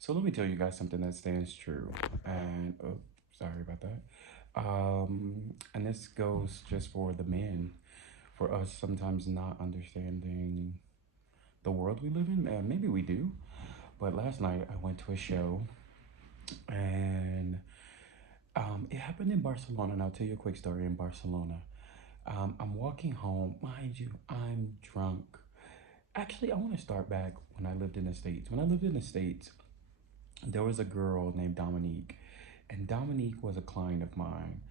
So let me tell you guys something that stands true. And oh, sorry about that. And this goes just for the men, for us sometimes not understanding the world we live in. Maybe we do, but last night I went to a show, and it happened in Barcelona. And I'll tell you a quick story in Barcelona. I'm walking home, mind you, I'm drunk. Actually, I want to start back when I lived in the States. When I lived in the States, there was a girl named Dominique, and Dominique was a client of mine.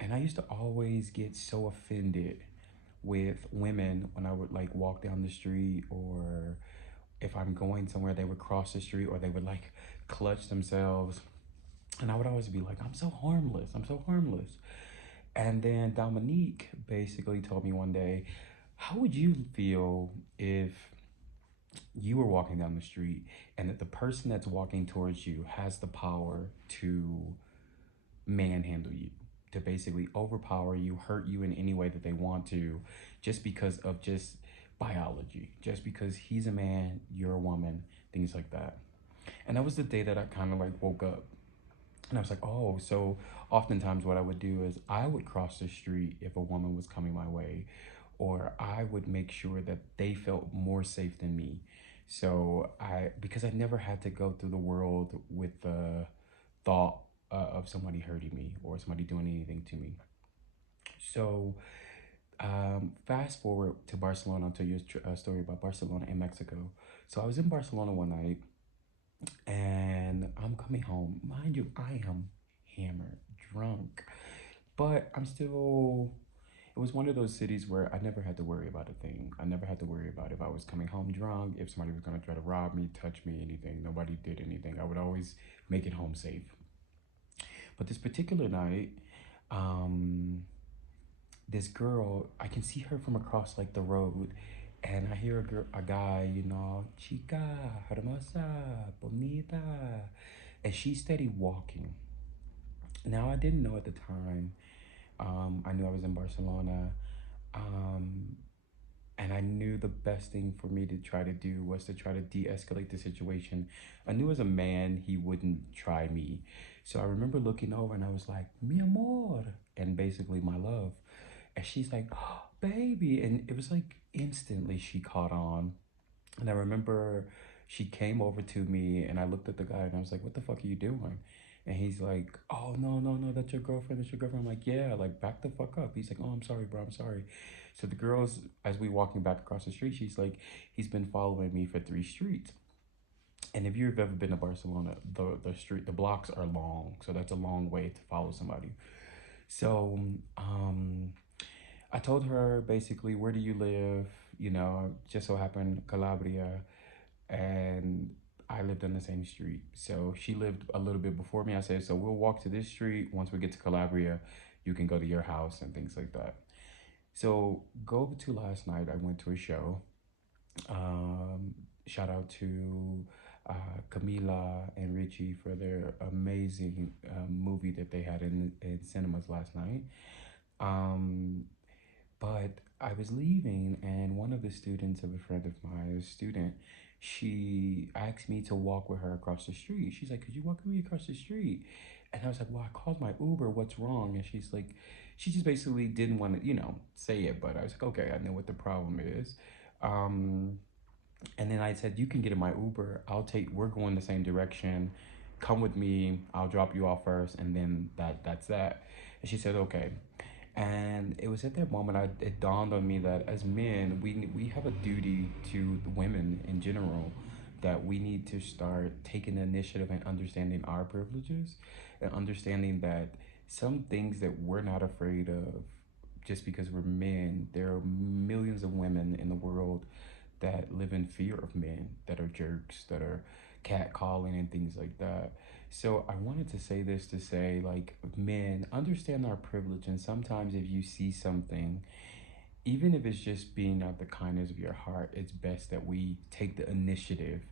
And I used to always get so offended with women when I would like walk down the street, or if I'm going somewhere, they would cross the street or they would like clutch themselves. And I would always be like, I'm so harmless. I'm so harmless. And then Dominique basically told me one day, how would you feel if you were walking down the street and that the person that's walking towards you has the power to manhandle you, to basically overpower you, hurt you in any way that they want to, just because of just biology, just because he's a man, you're a woman, things like that. And that was the day that I kind of like woke up. And I was like, oh, so oftentimes what I would do is I would cross the street if a woman was coming my way, or I would make sure that they felt more safe than me. So because I never had to go through the world with the thought of somebody hurting me or somebody doing anything to me. So fast forward to Barcelona. I'll tell you a story about Barcelona in Mexico. So I was in Barcelona one night, and I'm coming home. Mind you, I am hammered, drunk, but I'm still. It was one of those cities where I never had to worry about a thing. I never had to worry about if I was coming home drunk, if somebody was gonna try to rob me, touch me, anything. Nobody did anything. I would always make it home safe. But this particular night, um, this girl, I can see her from across like the road, and I hear a guy, chica, hermosa, bonita, and she's steady walking. Now I didn't know at the time. I knew I was in Barcelona, um, and I knew the best thing for me to try to do was to try to de-escalate the situation. I knew as a man he wouldn't try me, so I remember looking over and I was like, "Mi amor," and basically my love. And she's like, oh, baby. And it was like instantly she caught on. And I remember she came over to me and I looked at the guy and I was like, what the fuck are you doing? And he's like, oh, no, no, no, that's your girlfriend. That's your girlfriend. I'm like, yeah, like back the fuck up. He's like, oh, I'm sorry, bro. I'm sorry. So the girls, as we walking back across the street, she's like, he's been following me for 3 streets. And if you've ever been to Barcelona, the blocks are long. So that's a long way to follow somebody. So, I told her basically, where do you live? Just so happened Calabria, and I lived on the same street. So she lived a little bit before me. I said, so we'll walk to this street. Once we get to Calabria, you can go to your house and things like that. So go to last night, I went to a show. Um, Shout out to Camila and Richie for their amazing movie that they had in cinemas last night. Um, but I was leaving, and one of the students of a friend of mine, a student, she asked me to walk with her across the street. She's like, could you walk with me across the street? And I was like, well, I called my Uber. What's wrong? And she's like, she just basically didn't want to, say it. But I was like, okay, I know what the problem is. Um, and then I said, you can get in my Uber. We're going the same direction. Come with me. I'll drop you off first. And then that's that. And she said, okay. And it was at that moment it dawned on me that as men, we have a duty to the women in general, that we need to start taking the initiative and understanding our privileges, and understanding that some things that we're not afraid of just because we're men. There are millions of women in the world that live in fear of men that are jerks, that are catcalling and things like that. So I wanted to say this to say, like, men, understand our privilege. And sometimes if you see something, even if it's just being out the kindness of your heart, it's best that we take the initiative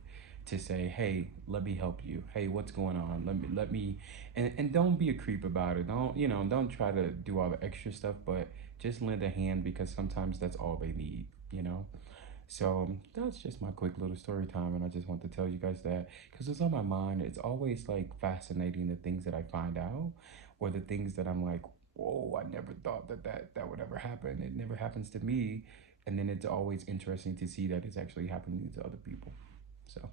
to say, hey, let me help you. Hey, what's going on? Let me, and don't be a creep about it. Don't try to do all the extra stuff, but just lend a hand, because sometimes that's all they need, you know? So that's just my quick little story time, and I just want to tell you guys that because it's on my mind. It's always like fascinating the things that I find out, or the things that I'm like, whoa, I never thought that would ever happen. It never happens to me, and then it's always interesting to see that it's actually happening to other people. So